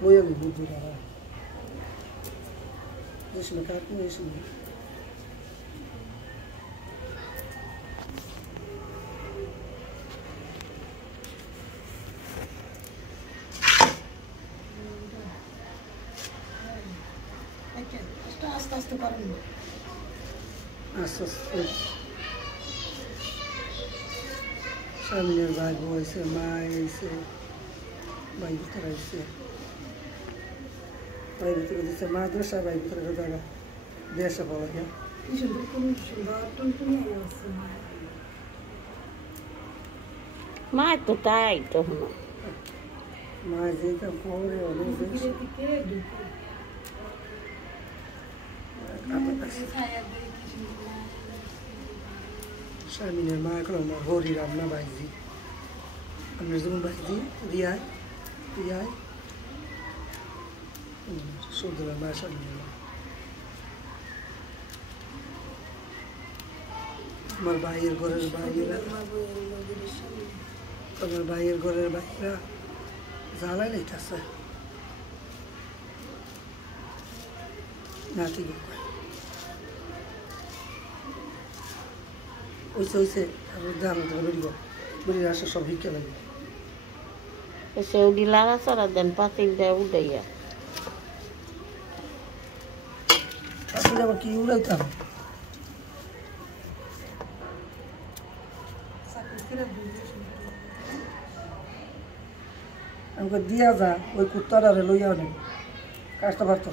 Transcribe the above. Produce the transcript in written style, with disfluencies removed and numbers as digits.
Voy a mi mundo ahora. Deixa-me cá com isso. আস্তে আস্তে করেন আস্তে আস্তে সামনের ভাই বইছে মা এসে ভাই ভিতরে এসে ভাই ভিতরে দিচ্ছে মাদ্রাসা ভাই ভিতরে জায়গা দেশে বলা যায় কি সুন্দর কোন সুন্দর টুনটুনি আছে মা তো তাই তো মা যেটা পরে অনেক বেশি Shamine ma kalau mau hori ramna baiji. Amne zaman baiji riai. Sudra ma shamine. Amar bhaier gorer bhaiyera. Amar bhaier gorer bhaiyera. Zalai laitase. Nati gokoi. ওইসে আর জানো তো বলি আসে সব ভিক্ষা লাগে এসে উডি লাগা সারা দেন পাতিল দেয় উড়াইয়া পাতিল আবার কি উড়াইতাম আমাকে দিয়া যা ওই কুত্তাটারে লইয়া নেব কাজটা পারতো